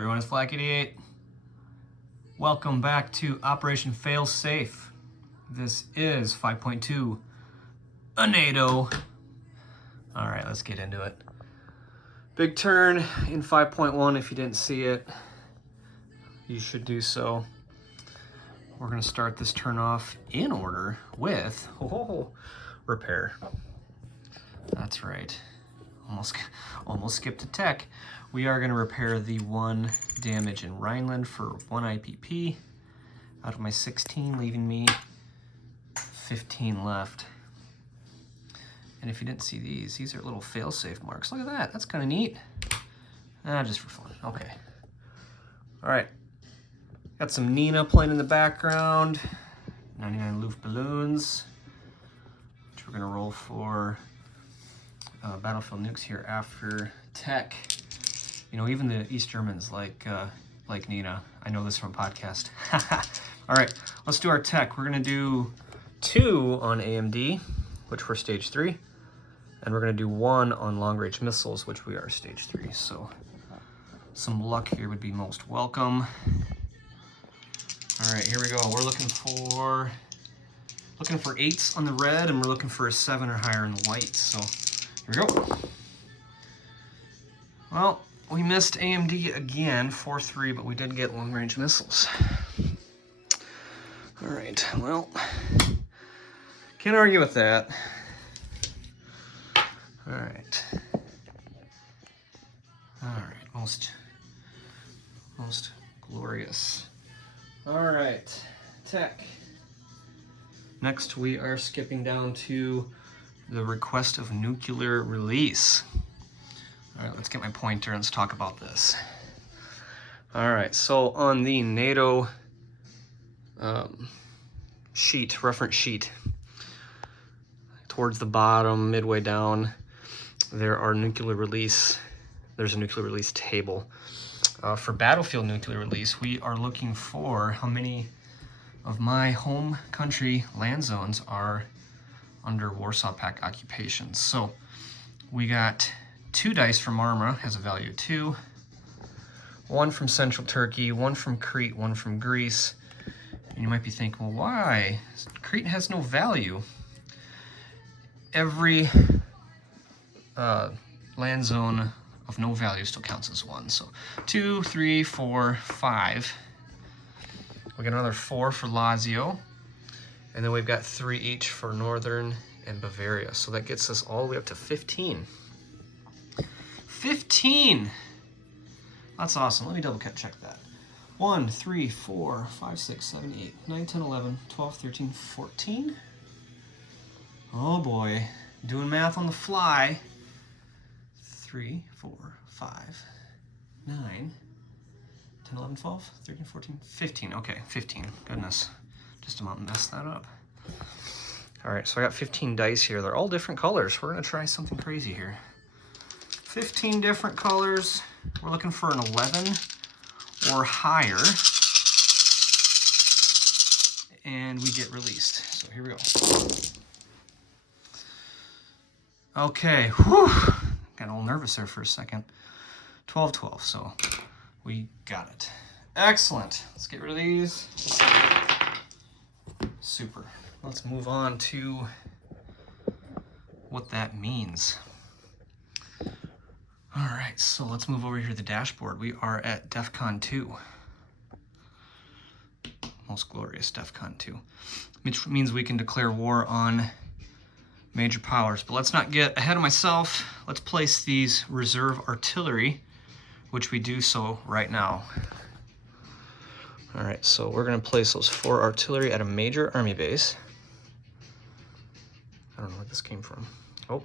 everyone, it's Flak88. Welcome back to Operation Failsafe. This is 5.2, a NATO. All right, let's get into it. Big turn in 5.1. If you didn't see it, you should do so. We're gonna start this turn off in order with repair. That's right. Almost skipped a tech. We are going to repair the one damage in Rhineland for 1 IPP out of my 16, leaving me 15 left. And if you didn't see these are little fail-safe marks. Look at that. That's kind of neat. Just for fun. Okay. All right. Got some Nina playing in the background. 99 Luft balloons, which we're going to roll for battlefield nukes here after tech. You know, even the East Germans like Nina. I know this from a podcast. All right, let's do our tech. We're gonna do 2 on AMD, which we're stage 3, and we're gonna do 1 on long-range missiles, which we are stage 3. So some luck here would be most welcome. All right, here we go. We're looking for 8s on the red, and we're looking for a 7 or higher in the white. So here we go. Well, we missed AMD again, 4-3, but we did get long-range missiles. All right, well, can't argue with that. All right. Most glorious. All right, tech. Next, we are skipping down to the request of nuclear release. All right, let's get my pointer and let's talk about this. All right, so on the NATO reference sheet, towards the bottom, midway down, there's a nuclear release table. For battlefield nuclear release, we are looking for how many of my home country land zones are under Warsaw Pact occupation. So we got 2 dice from Marmara, has a value of 2. 1 from Central Turkey, 1 from Crete, 1 from Greece. And you might be thinking, well, why? Crete has no value. Every land zone of no value still counts as 1. So 2, 3, 4, 5. We got another 4 for Lazio. And then we've got 3 each for Northern and Bavaria. So that gets us all the way up to 15. 15! That's awesome. Let me double check that. 1, 3, 4, 5, 6, 7, 8, 9, 10, 11, 12, 13, 14. Oh boy. Doing math on the fly. 3, 4, 5, 9, 10, 11, 12, 13, 14, 15. Okay, 15. Goodness. Just about messed that up. All right, so I got 15 dice here. They're all different colors. We're going to try something crazy here. 15 different colors. We're looking for an 11 or higher. And we get released. So here we go. Okay, whew. Got a little nervous there for a second. 12, 12, so we got it. Excellent. Let's get rid of these. Super. Let's move on to what that means. All right, so let's move over here to the dashboard. We are at DEFCON 2. Most glorious DEFCON 2. Which means we can declare war on major powers. But let's not get ahead of myself. Let's place these reserve artillery, which we do so right now. All right, so we're gonna place those 4 artillery at a major army base. I don't know where this came from. Oh.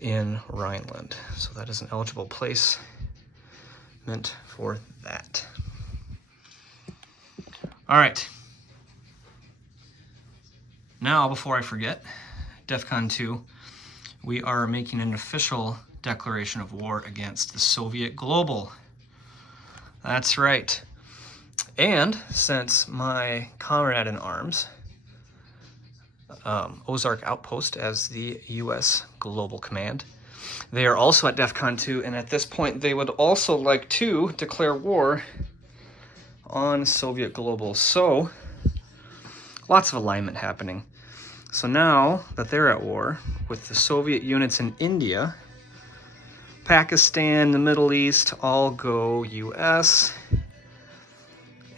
In Rhineland. So that is an eligible place meant for that. All right. Now, before I forget, DEFCON 2, we are making an official declaration of war against the Soviet Global. That's right. And since my comrade in arms, Ozark Outpost as the U.S. Global Command, They are also at DEFCON 2, and at this point they would also like to declare war on Soviet Global. So, lots of alignment happening. So now that they're at war with the Soviet units in India, Pakistan, the Middle East, all go US.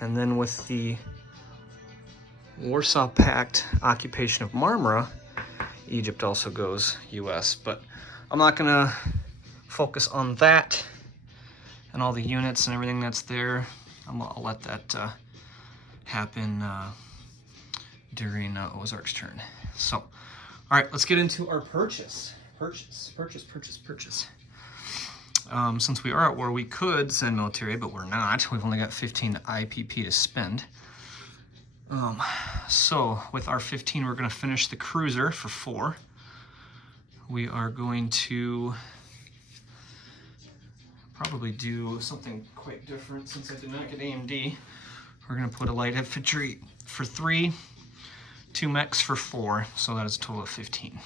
And then with the Warsaw Pact occupation of Marmara, Egypt also goes US. But I'm not gonna focus on that and all the units and everything that's there. I'll let that happen during Ozark's turn. So, all right, let's get into our purchase. Purchase. Since we are at war, we could send military, but we're not. We've only got 15 IPP to spend. So with our 15, we're going to finish the cruiser for 4. We are going to probably do something quite different since I did not get AMD. We're going to put a light infantry for 3, 2 mechs for 4, so that is a total of 15.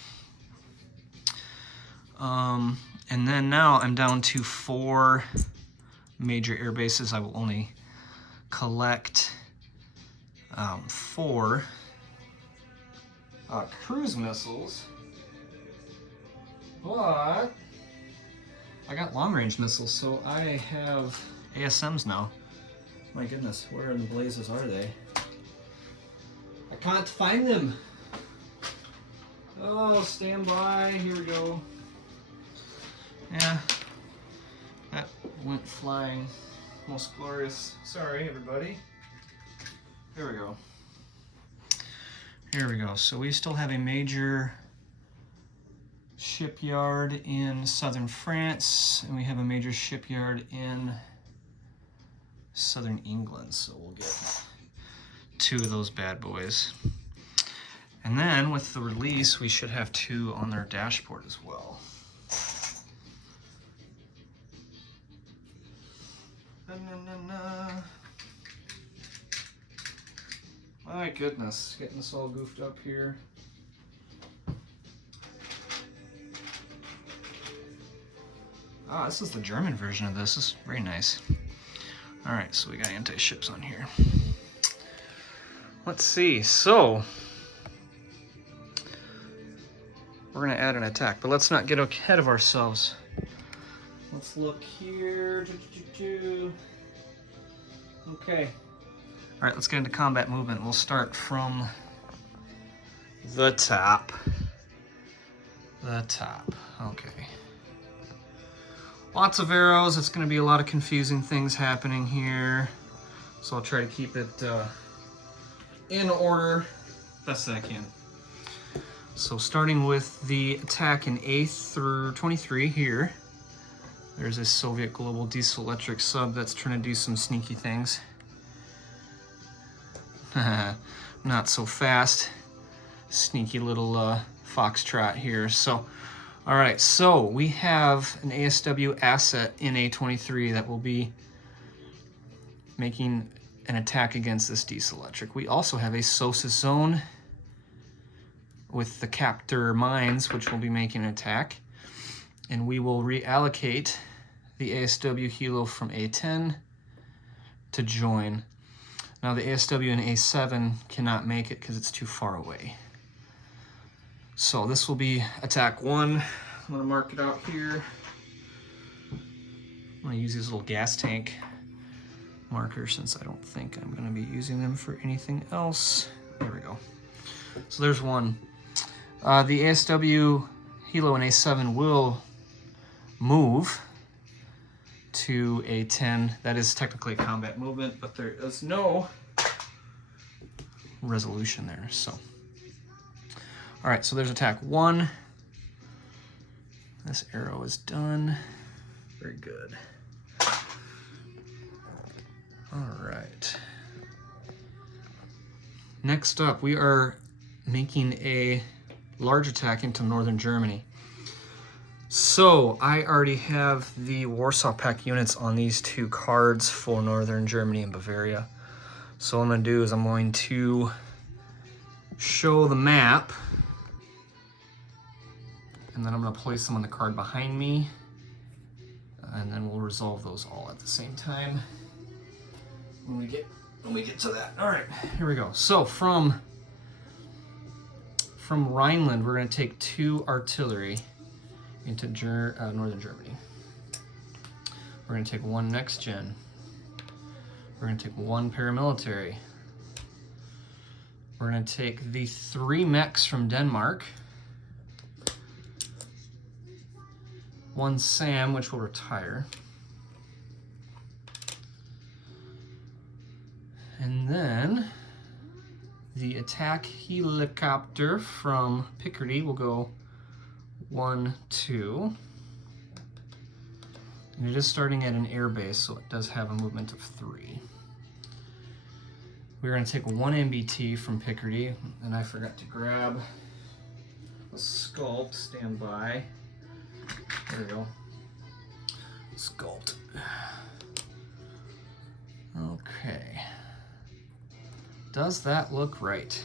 And then now I'm down to 4 major air bases. I will only collect 4 cruise missiles, but I got long-range missiles, so I have ASMs now. My goodness, where in the blazes are they? I can't find them. Oh, stand by. Here we go. Yeah, that went flying. Most glorious. Sorry, everybody. There we go. Here we go. So we still have a major shipyard in southern France, and we have a major shipyard in southern England. So we'll get 2 of those bad boys. And then with the release, we should have 2 on their dashboard as well. My goodness, getting this all goofed up here. Ah, this is the German version of this. This is very nice. Alright, so we got anti-ships on here. Let's see, so we're going to add an attack, but let's not get ahead of ourselves. Let's look here. Okay. Alright, let's get into combat movement. We'll start from the top. Okay. Lots of arrows. It's going to be a lot of confusing things happening here. So I'll try to keep it in order best that I can. So starting with the attack in A through 23 here. There's a Soviet Global Diesel Electric sub that's trying to do some sneaky things. Not so fast. Sneaky little foxtrot here. So, alright, so we have an ASW asset in A23 that will be making an attack against this Diesel Electric. We also have a SOSA zone with the captor mines, which will be making an attack. And we will reallocate the ASW helo from A10 to join. Now the ASW in A7 cannot make it because it's too far away. So this will be attack 1. I'm going to mark it out here. I'm going to use these little gas tank markers since I don't think I'm going to be using them for anything else. There we go. So there's 1. The ASW helo in A7 will move to A10. That is technically a combat movement, but there is no resolution there. So, all right, so there's attack 1. This arrow is done. Very good. All right. Next up, we are making a large attack into northern Germany. So I already have the Warsaw Pact units on these 2 cards for northern Germany and Bavaria. So what I'm going to do is I'm going to show the map and then I'm going to place them on the card behind me, and then we'll resolve those all at the same time when we get to that. All right, here we go. So from Rhineland, we're going to take 2 artillery into northern Germany. We're going to take 1 next gen. We're going to take 1 paramilitary. We're going to take the 3 mechs from Denmark. 1 SAM, which will retire. And then the attack helicopter from Picardy will go 1, 2. And it is starting at an air base, so it does have a movement of 3. We're going to take 1 MBT from Picardy, and I forgot to grab a sculpt. Stand by. There we go. Sculpt. Okay. Does that look right?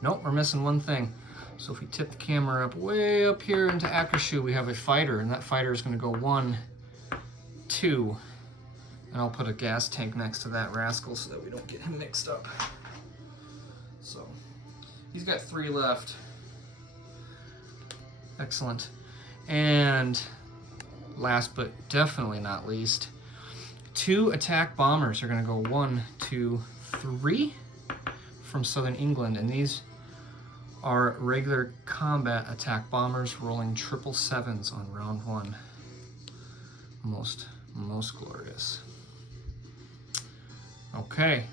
Nope, we're missing one thing. So if we tip the camera up way up here into Akershus, we have a fighter, and that fighter is going to go 1, 2. And I'll put a gas tank next to that rascal so that we don't get him mixed up. So he's got 3 left. Excellent. And last but definitely not least, 2 attack bombers are going to go 1, 2, 3 from southern England, and these are regular combat attack bombers rolling 777s on round 1. Most glorious. Okay.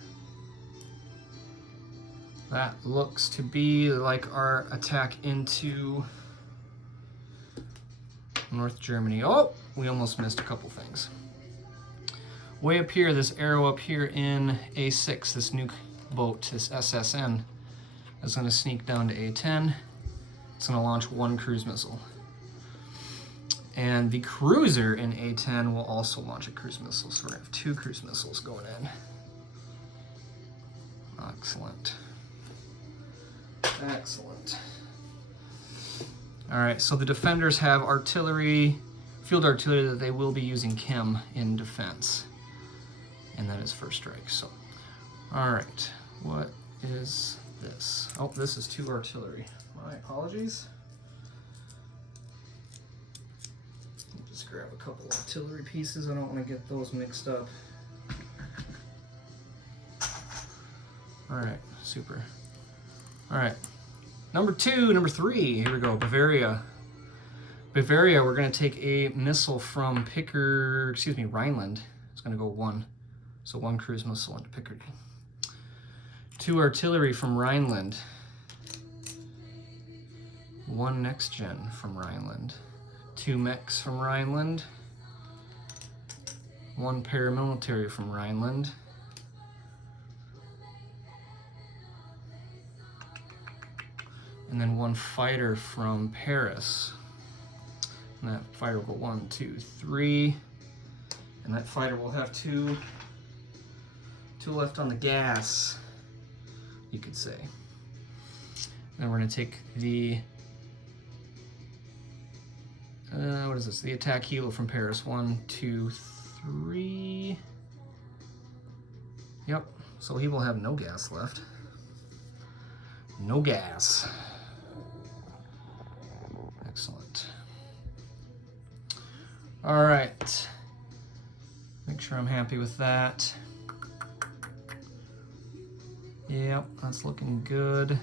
That looks to be like our attack into North Germany. Oh, we almost missed a couple things. Way up here, this arrow up here in A6, this nuke boat, this SSN, is going to sneak down to A10. It's going to launch 1 cruise missile. And the cruiser in A10 will also launch a cruise missile, so we're going to have 2 cruise missiles going in. Excellent. Excellent. All right, so the defenders have artillery, field artillery that they will be using chem in defense. And that is first strike. So, all right, what is this? Oh, this is 2 artillery. My apologies. I'll just grab a couple artillery pieces. I don't want to get those mixed up. All right, super. All right, number 3, here we go, Bavaria. Bavaria, we're gonna take a missile from Rhineland. It's gonna go 1. So 1 cruise missile into Picardy. 2 artillery from Rhineland. 1 next gen from Rhineland. 2 mechs from Rhineland. 1 paramilitary from Rhineland. And then 1 fighter from Paris. And that fighter will go 1, 2, 3. And that fighter will have 2 left on the gas, you could say. Then we're going to take the what is this? The attack helo from Paris. 1, 2, 3. Yep. So he will have no gas left. No gas. Excellent. All right. Make sure I'm happy with that. Yep, that's looking good.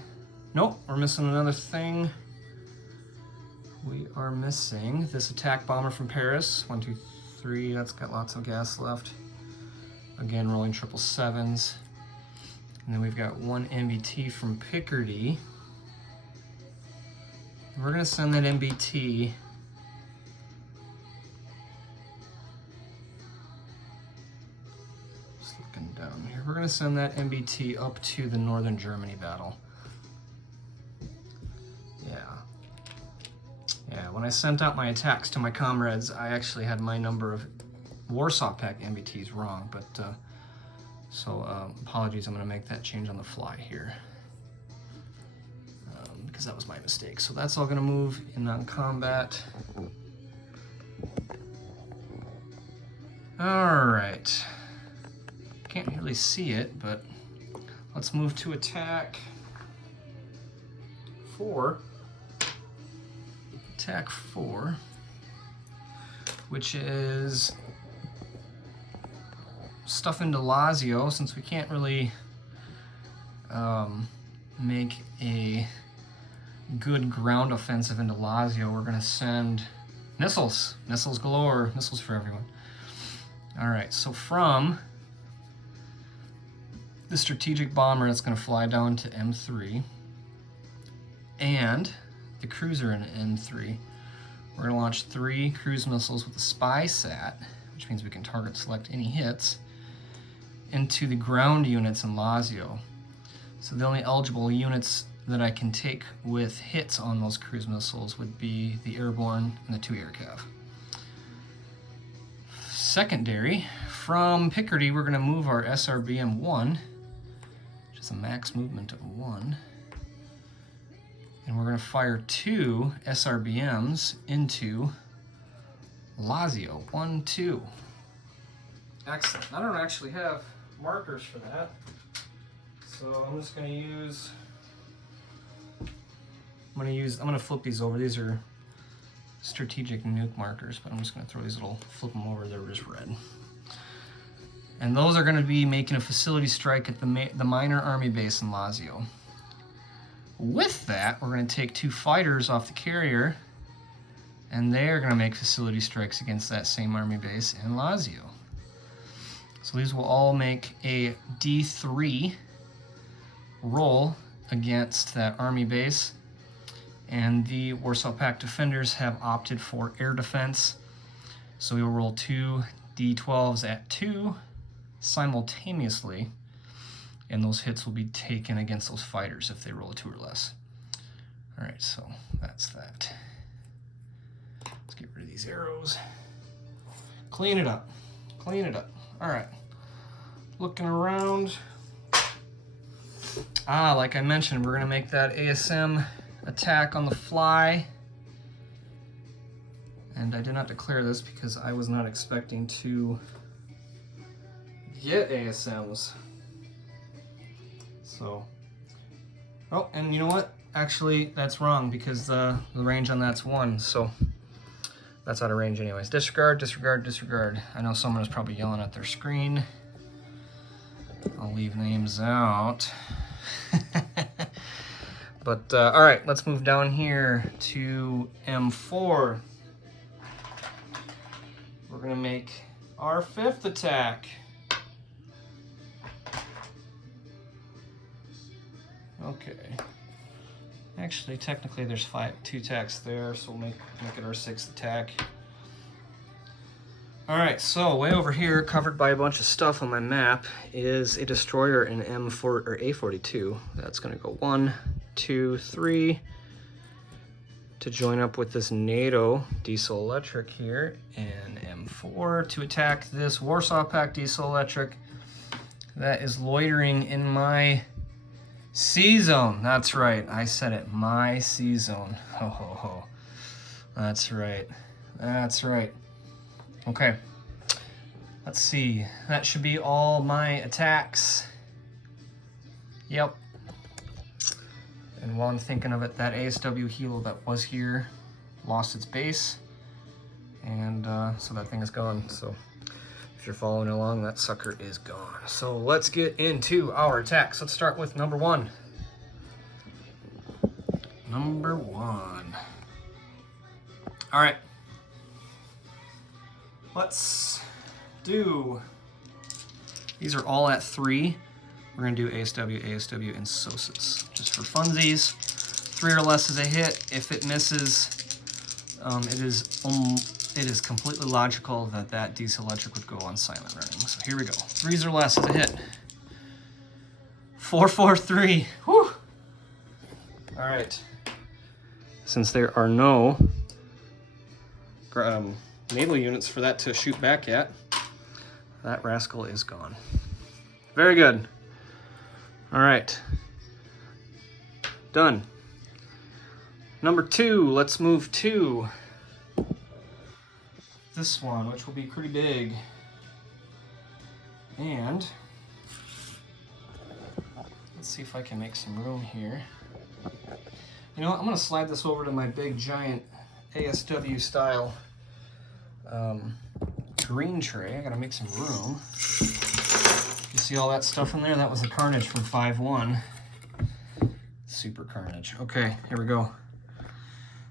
Nope, we're missing another thing. We are missing this attack bomber from Paris. 1, 2, 3, that's got lots of gas left. Again, rolling 777s. And then we've got 1 MBT from Picardy. We're gonna send that MBT down here. We're going to send that MBT up to the Northern Germany battle. Yeah, when I sent out my attacks to my comrades, I actually had my number of Warsaw Pact MBTs wrong, but so apologies, I'm going to make that change on the fly here. because that was my mistake. So that's all gonna move in non-combat. All right. Can't really see it, but let's move to attack 4. Attack 4, which is stuff into Lazio, since we can't really make a good ground offensive into Lazio. We're gonna send missiles galore, missiles for everyone. All right, so from the strategic bomber, that's gonna fly down to M3, and the cruiser in M3, we're gonna launch 3 cruise missiles with a spy sat, which means we can target select any hits, into the ground units in Lazio. So the only eligible units that I can take with hits on those cruise missiles would be the airborne and the 2 air cav. Secondary, from Picardy, we're gonna move our SRBM-1, which is a max movement of 1, and we're gonna fire 2 SRBMs into Lazio. 1, 2. Excellent. I don't actually have markers for that, so I'm just gonna use, I'm gonna flip these over. These are strategic nuke markers, but I'm just gonna throw these flip them over. They're just red. And those are gonna be making a facility strike at the minor army base in Lazio. With that, we're gonna take 2 fighters off the carrier, and they're gonna make facility strikes against that same army base in Lazio. So these will all make a D3 roll against that army base, and the Warsaw Pact defenders have opted for air defense, so we will roll 2 D12s at 2 simultaneously, and those hits will be taken against those fighters if they roll a 2 or less. All right, so that's that. Let's get rid of these arrows. Clean it up. Clean it up. All right. Looking around. Like I mentioned, we're gonna make that ASM attack on the fly. And I did not declare this because I was not expecting to get ASMs. So, oh, and you know what? Actually, that's wrong because the range on that's 1, so that's out of range anyways. Disregard, disregard, disregard. I know someone is probably yelling at their screen. I'll leave names out. But, all right, let's move down here to M4. We're gonna make our 5th attack. Okay. Actually, technically there's 2 attacks there, so we'll make it our 6th attack. All right, so way over here, covered by a bunch of stuff on my map, is a destroyer in M4 or A42. That's gonna go 1, 2, 3 to join up with this NATO diesel electric here in M4 to attack this Warsaw Pact diesel electric that is loitering in my C zone. That's right, I said it, my C zone. Ho ho ho. That's right. That's right. Okay. Let's see. That should be all my attacks. Yep. And while I'm thinking of it, that ASW helo that was here lost its base, and so that thing is gone. So if you're following along, that sucker is gone. So let's get into our attacks. Let's start with number 1. Number 1. All right. Let's do, these are all at 3. We're gonna do ASW, ASW, and SOSUS, just for funsies. 3 or less is a hit. If it misses, it is completely logical that that diesel electric would go on silent running. So here we go. 3s or less is a hit. 4, 4, 3. Whew. All right. Since there are no naval units for that to shoot back at, that rascal is gone. Very good. All right. Done. Number 2, let's move to this one, which will be pretty big. And let's see if I can make some room here. You know what, I'm gonna slide this over to my big giant ASW style green tray. I gotta make some room. You see all that stuff in there? That was the Carnage from 5.1. Super Carnage. Okay, here we go.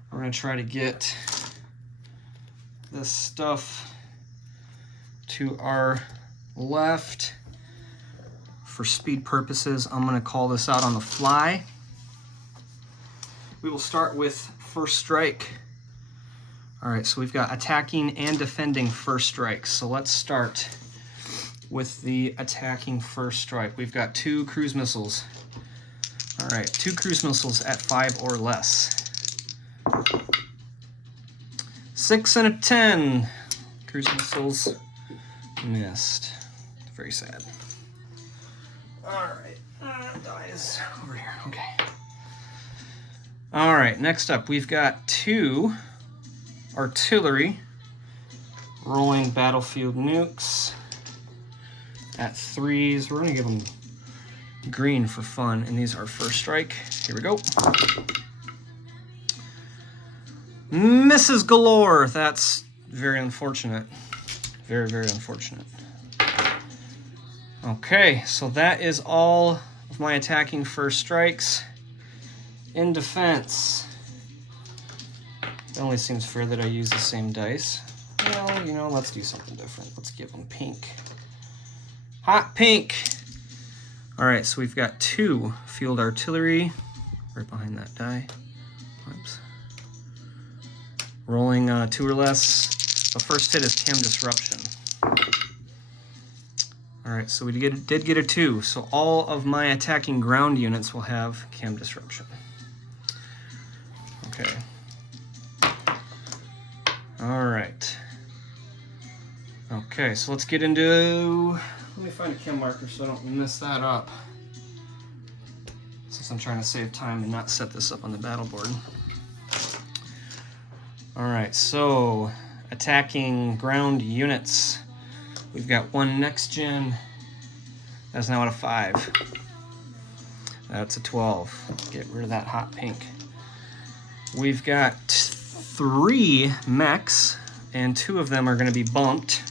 We're gonna try to get this stuff to our left. For speed purposes, I'm gonna call this out on the fly. We will start with first strike. All right, so we've got attacking and defending first strikes. So let's start with the attacking first strike. We've got 2 cruise missiles. All right, 2 cruise missiles at 5 or less. 6 and a 10. Cruise missiles missed. Very sad. All right, die is over here. Okay. All right, next up, we've got 2 artillery rolling battlefield nukes at 3s. We're gonna give them green for fun, and these are first strike. Here we go. Misses galore. That's very unfortunate. Very, very unfortunate. Okay, so that is all of my attacking first strikes. In defense, it only seems fair that I use the same dice. Well, you know, let's do something different. Let's give them pink. Hot pink. All right, so we've got 2 field artillery right behind that die. Oops. Rolling 2 or less. The first hit is chem disruption. All right, so we did get a 2. So all of my attacking ground units will have chem disruption. Okay. All right. Okay, so let's get into, let me find a chem marker so I don't mess that up, since I'm trying to save time and not set this up on the battle board. All right, so attacking ground units. We've got 1 next gen. That's now at a 5. That's a 12. Get rid of that hot pink. We've got 3 mechs, and 2 of them are going to be bumped.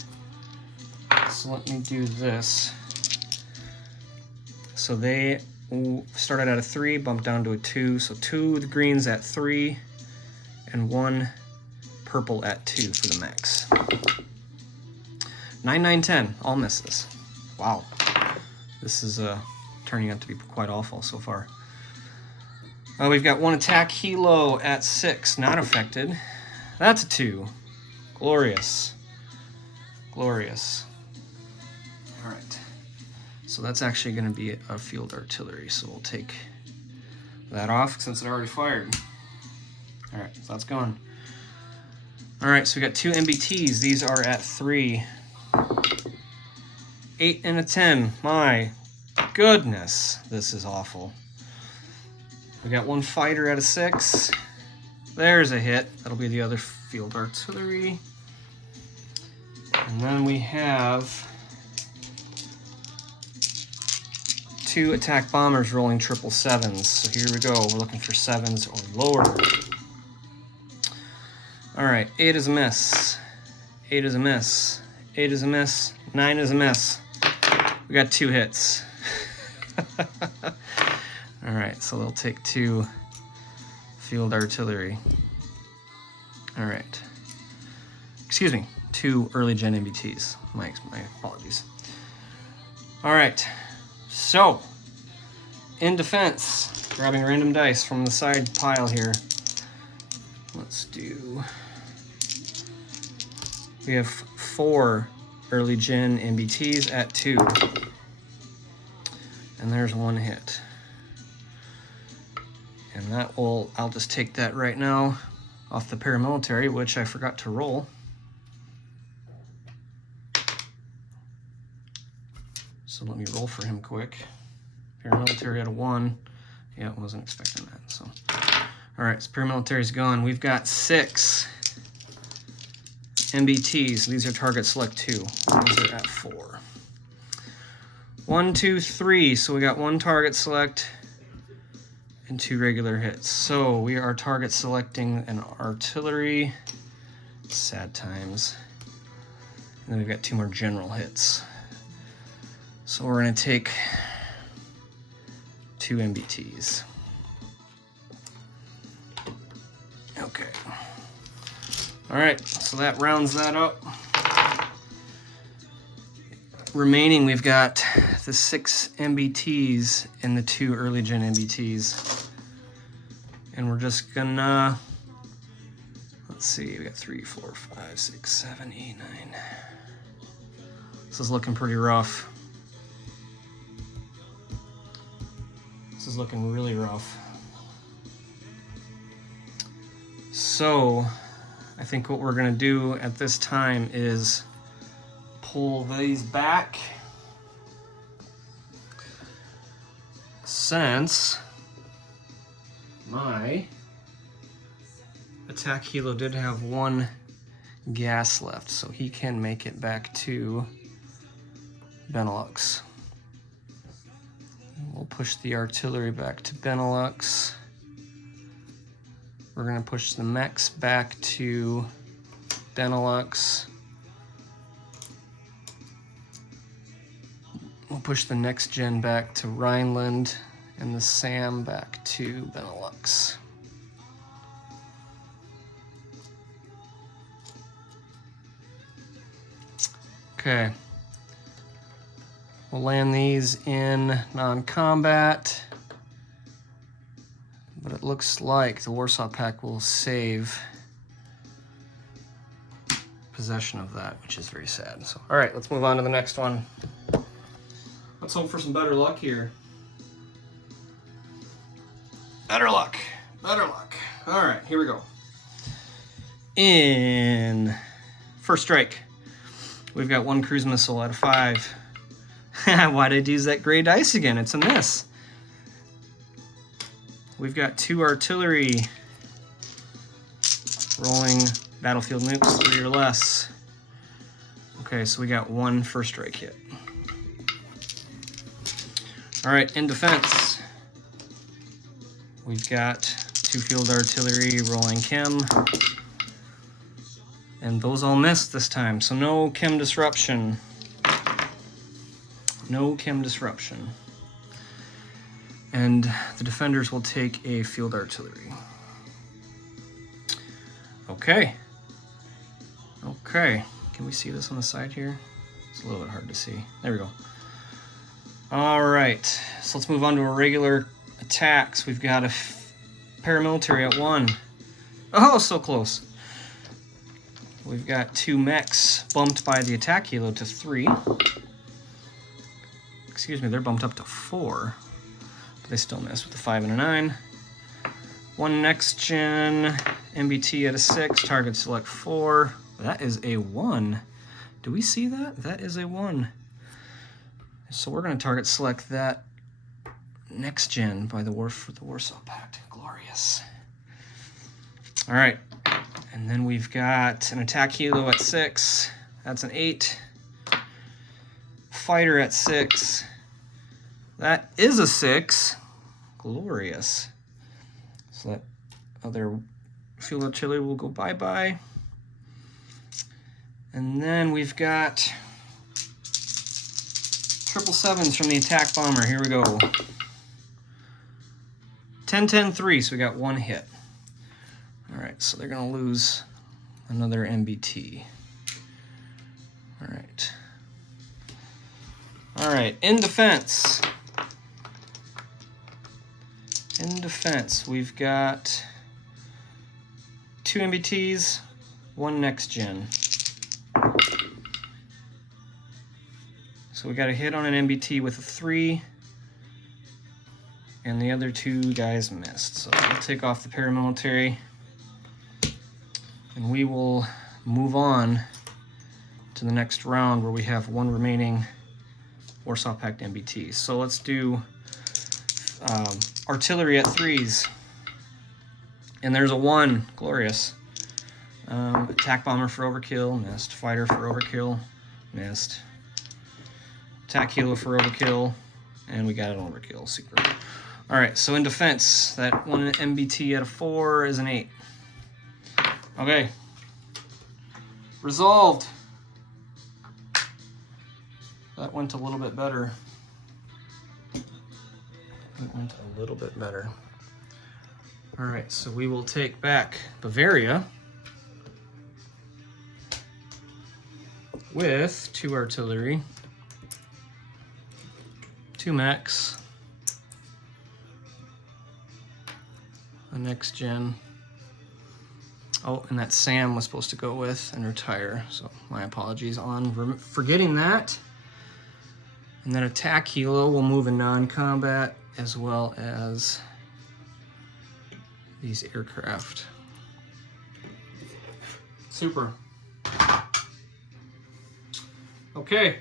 So let me do this. So they started at a 3, bumped down to a 2. So 2 of the greens at 3, and 1 purple at 2 for the mechs. 9, 9, 10, all misses. Wow. This is turning out to be quite awful so far. We've got 1 attack helo at 6, not affected. That's a 2. Glorious. Glorious. All right. So that's actually going to be a field artillery, so we'll take that off since it already fired. All right, so that's gone. All right, so we got 2 MBTs. These are at 3. 8 and a 10. My goodness, this is awful. We got 1 fighter at a 6. There's a hit. That'll be the other field artillery. And then we have 2 attack bombers rolling 777s. So here we go. We're looking for 7s or lower. All right, 8 is a miss. 8 is a miss. 8 is a miss. 9 is a miss. We got 2 hits. All right, so they'll take 2 field artillery. All right. Excuse me, 2 early gen MBTs. My apologies. All right, so in defense, grabbing random dice from the side pile here. Let's do, we have 4 early gen MBTs at 2. And there's 1 hit. And that will, I'll just take that right now off the paramilitary, which I forgot to roll. So let me roll for him quick. Paramilitary at a 1. Yeah, I wasn't expecting that, so. All right, so paramilitary's gone. We've got 6 MBTs. These are target select 2. Those are at 4. 1, 2, 3. So we got 1 target select and 2 regular hits. So we are target selecting an artillery. Sad times. And then we've got 2 more general hits. So we're going to take 2 MBTs. Okay. All right, so that rounds that up. Remaining, we've got the 6 MBTs and the 2 early gen MBTs. And we're just gonna, let's see, we got 3, 4, 5, 6, 7, 8, 9. This is looking pretty rough. This is looking really rough. So, I think what we're gonna do at this time is pull these back, since my attack helo did have 1 gas left, so he can make it back to Benelux. We'll push the artillery back to Benelux. We're gonna push the mechs back to Benelux. We'll push the next gen back to Rhineland and the SAM back to Benelux. Okay. We'll land these in non-combat, but it looks like the Warsaw Pact will save possession of that, which is very sad. So, all right, let's move on to the next one. Let's hope for some better luck here. Better luck, better luck. All right, here we go. In first strike, we've got 1 cruise missile out of 5. Why did I use that gray dice again? It's a miss. We've got 2 artillery rolling battlefield nukes, 3 or less. Okay, so we got 1 first strike hit. All right, in defense, we've got 2 field artillery rolling chem, and those all missed this time, so no chem disruption. No chem disruption. And the defenders will take a field artillery. Okay. Okay. Can we see this on the side here? It's a little bit hard to see. There we go. All right. So let's move on to our regular attacks. We've got a paramilitary at 1. Oh, so close. We've got 2 mechs bumped by the attack helo to 3. Excuse me, they're bumped up to 4. But they still miss with a 5 and a 9. 1 next gen MBT at a 6. Target select 4. That is a 1. Do we see that? That is a 1. So we're going to target select that next gen by the Warsaw Pact. Glorious. All right. And then we've got an attack helo at 6. That's an 8. Fighter at 6. That is a 6. Glorious. So that other field artillery will go bye-bye. And then we've got 777s from the attack bomber. Here we go. 10-10-3, so we got 1 hit. All right, so they're gonna lose another MBT. All right. All right, in defense. In defense, we've got 2 MBTs, 1 next gen. So we got a hit on an MBT with a 3, and the other 2 guys missed. So we'll take off the paramilitary, and we will move on to the next round where we have 1 remaining Warsaw Pact MBT. So let's do artillery at 3s. And there's a 1. Glorious. Attack bomber for overkill. Missed. Fighter for overkill. Missed. Attack helo for overkill. And we got an overkill. Super. Alright, so in defense, that 1 MBT out of 4 is an 8. Okay. Resolved. That went a little bit better. It went a little bit better. Alright, so we will take back Bavaria with 2 artillery, 2 mechs, a next gen. Oh, and that Sam was supposed to go with and retire, so my apologies on forgetting that. And then attack helo will move in non-combat, as well as these aircraft. Super. Okay.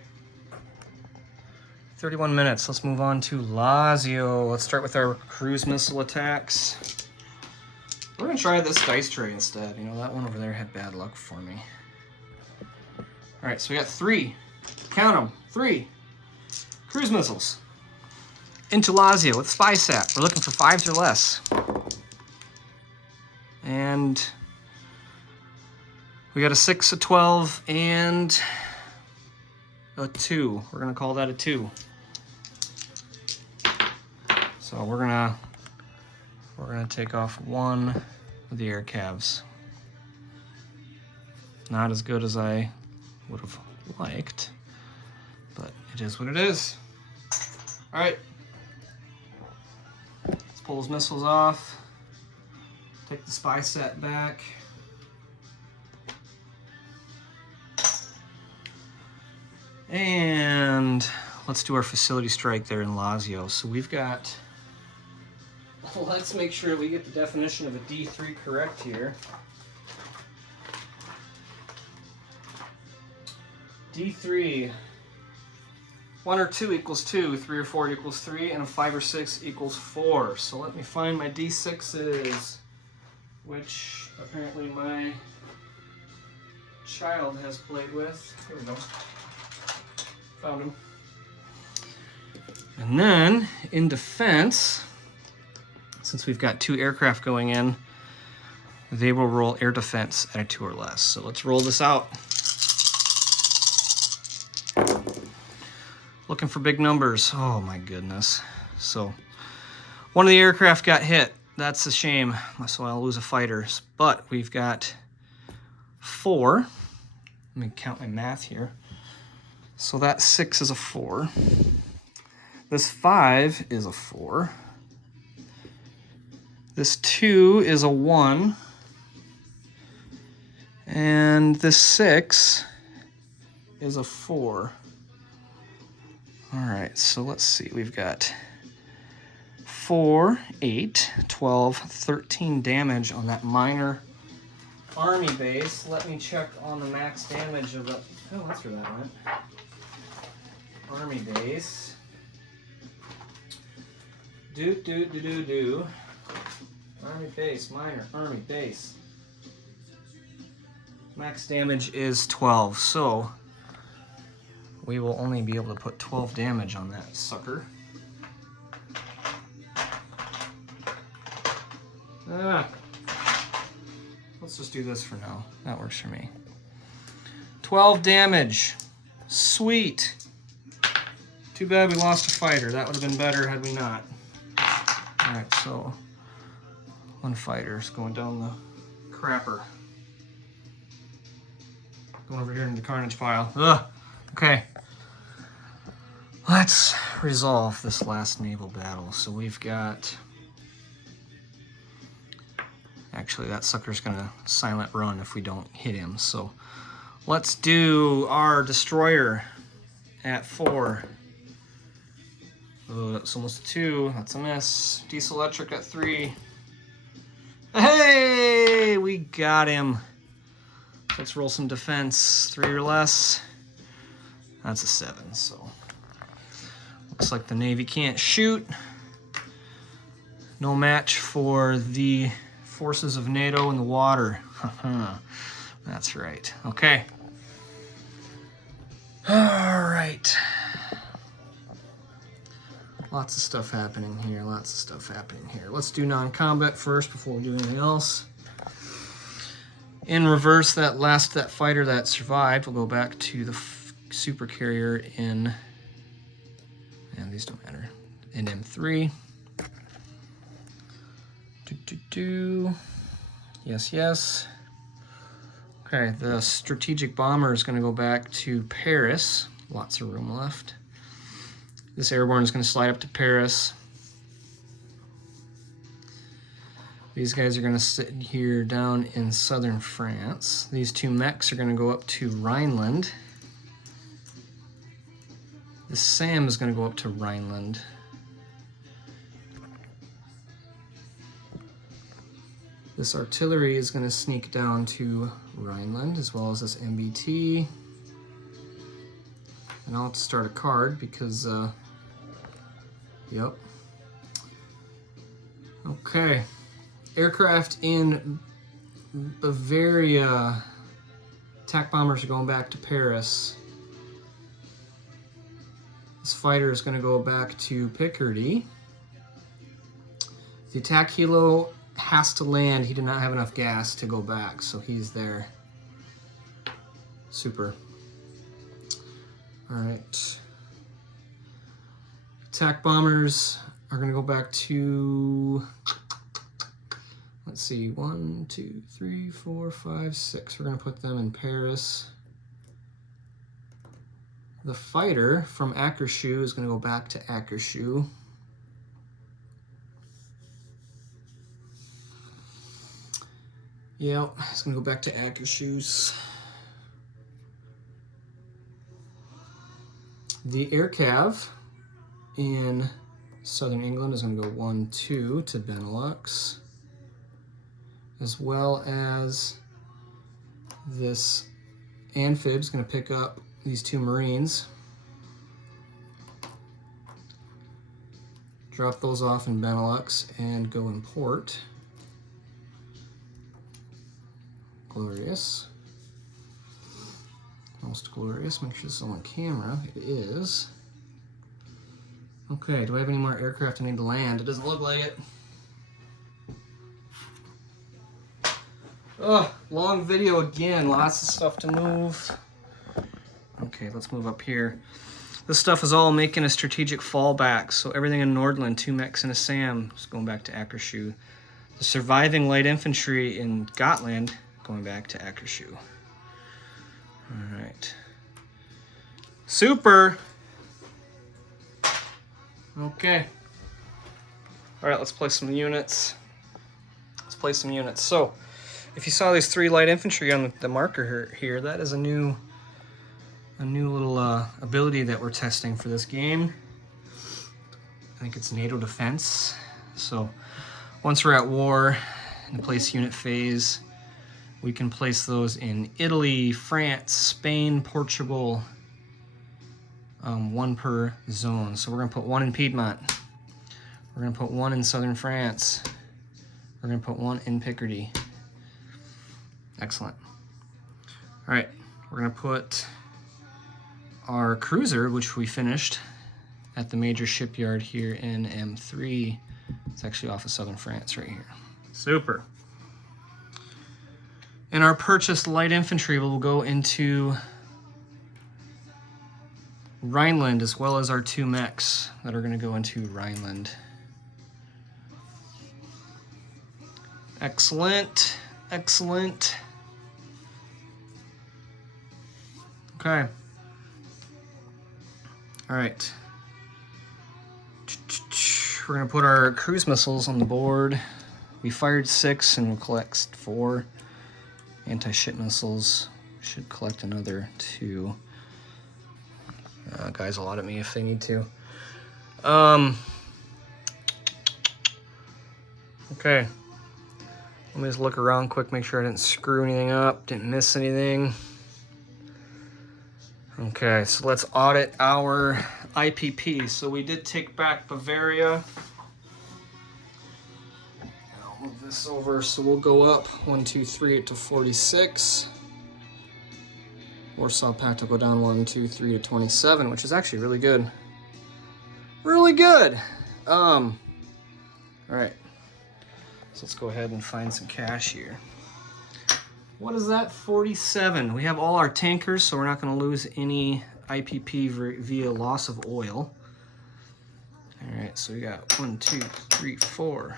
31 minutes. Let's move on to Lazio. Let's start with our cruise missile attacks. We're gonna try this dice tray instead. You know, that one over there had bad luck for me. All right, so we got 3. Count them. 3 cruise missiles into Lazio with spy sat. We're looking for 5s or less. And we got a 6, a 12, and a 2. We're gonna call that a 2. So we're gonna take off 1 of the air cavs. Not as good as I would have liked, but it is what it is. All right, let's pull those missiles off. Take the spy set back. And let's do our facility strike there in Lazio. So we've got, let's make sure we get the definition of a D3 correct here. D3, 1 or 2 equals 2, 3 or 4 equals 3, and a 5 or 6 equals 4. So let me find my D6s, which apparently my child has played with. Here we go. Found him. And then, in defense, since we've got 2 aircraft going in, they will roll air defense at a 2 or less. So let's roll this out. Looking for big numbers. Oh my goodness. So, 1 of the aircraft got hit. That's a shame. So I'll lose a fighter. But we've got 4. Let me count my math here. So that 6 is a 4. This 5 is a 4. This 2 is a 1. And this 6 is a 4. All right, so let's see. We've got 4, 8, 12, 13 damage on that minor army base. Let me check on the max damage of the... Oh, that's where that went. Army base. Do. Army base, minor, army base. Max damage is 12, so we will only be able to put 12 damage on that sucker. Let's just do this for now. That works for me. 12 damage. Sweet. Too bad we lost a fighter. That would have been better had we not. Alright, so 1 fighter is going down the crapper. Going over here into the carnage pile. Ugh. Okay. Let's resolve this last naval battle. So we've got... Actually, that sucker's gonna silent run if we don't hit him. So let's do our destroyer at 4. Oh, that's almost a 2. That's a miss. Diesel electric at 3. Hey, we got him. Let's roll some defense. 3 or less. That's a 7, so looks like the Navy can't shoot. No match for the Forces of NATO in the water. That's right. Okay. All right. Lots of stuff happening here. Lots of stuff happening here. Let's do non-combat first before we do anything else. In reverse, that fighter that survived will go back to the super carrier in, and these don't matter, in M3. Yes, yes. Okay, the strategic bomber is going to go back to Paris. Lots of room left. This airborne is going to slide up to Paris. These guys are going to sit here down in southern France. These two mechs are going to go up to Rhineland. The SAM is going to go up to Rhineland. This artillery is going to sneak down to Rhineland, as well as this MBT. And I'll have to start a card because, yep. Okay. Aircraft in Bavaria. Attack bombers are going back to Paris. This fighter is going to go back to Picardy. The attack helo has to land. He did not have enough gas to go back, so he's there. Super. All right. Attack bombers are going to go back to, let's see, 1, 2, 3, 4, 5, 6. We're going to put them in Paris. The fighter from Akershus is going to go back to Akershus. Yep, it's going to go back to Akershus. The air cav in southern England is going to go 1, 2 to Benelux, as well as this amphib is going to pick up these two Marines, drop those off in Benelux, and go in port. Glorious. Most glorious. Make sure this is on camera. It is. Okay, do I have any more aircraft I need to land? It doesn't look like it. Oh, long video again. Lots of stuff to move. Okay, let's move up here. This stuff is all making a strategic fallback. So everything in Nordland, 2 mechs and a SAM, is going back to Akershus. The surviving light infantry in Gotland going back to Akershus. All right. Super. Okay. All right, let's play some units. Let's play some units. So, if you saw these 3 light infantry on the marker here, that is a new little ability that we're testing for this game. I think it's NATO defense. So, once we're at war in the place unit phase, we can place those in Italy, France, Spain, Portugal, 1 per zone. So we're going to put 1 in Piedmont. We're going to put 1 in southern France. We're going to put 1 in Picardy. Excellent. All right, we're going to put our cruiser, which we finished at the major shipyard here in M3. It's actually off of southern France right here. Super. And our purchased light infantry will go into Rhineland, as well as our 2 mechs that are going to go into Rhineland. Excellent, excellent. Okay. All right. We're going to put our cruise missiles on the board. We fired 6 and we'll collect 4. Anti-ship missiles. Should collect another 2. Guys will audit me if they need to. Okay. Let me just look around quick, make sure I didn't screw anything up, didn't miss anything. Okay, so let's audit our IPP. So we did take back Bavaria. I'll move this over, so we'll go up 1, 2, 3 to 46. Warsaw Pact will go down 1, 2, 3 to 27, which is actually really good. Really good. All right. So let's go ahead and find some cash here. What is that? 47. We have all our tankers, so we're not going to lose any IPP via loss of oil. All right, so we got 1, 2, 3, 4,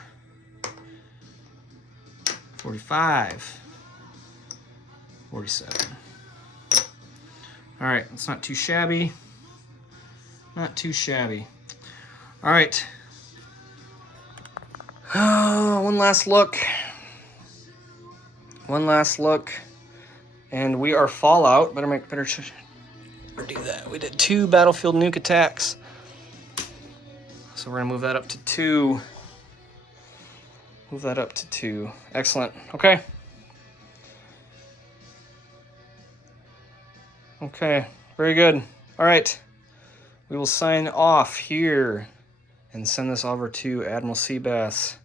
45, 47. All right, that's not too shabby. Not too shabby. All right. One last look. One last look. And we are Fallout. Better do that. We did 2 battlefield nuke attacks. So we're gonna move that up to 2. Move that up to 2. Excellent. Okay. Okay, very good. All right. We will sign off here and send this over to Admiral Seabass.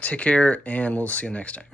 Take care, and we'll see you next time.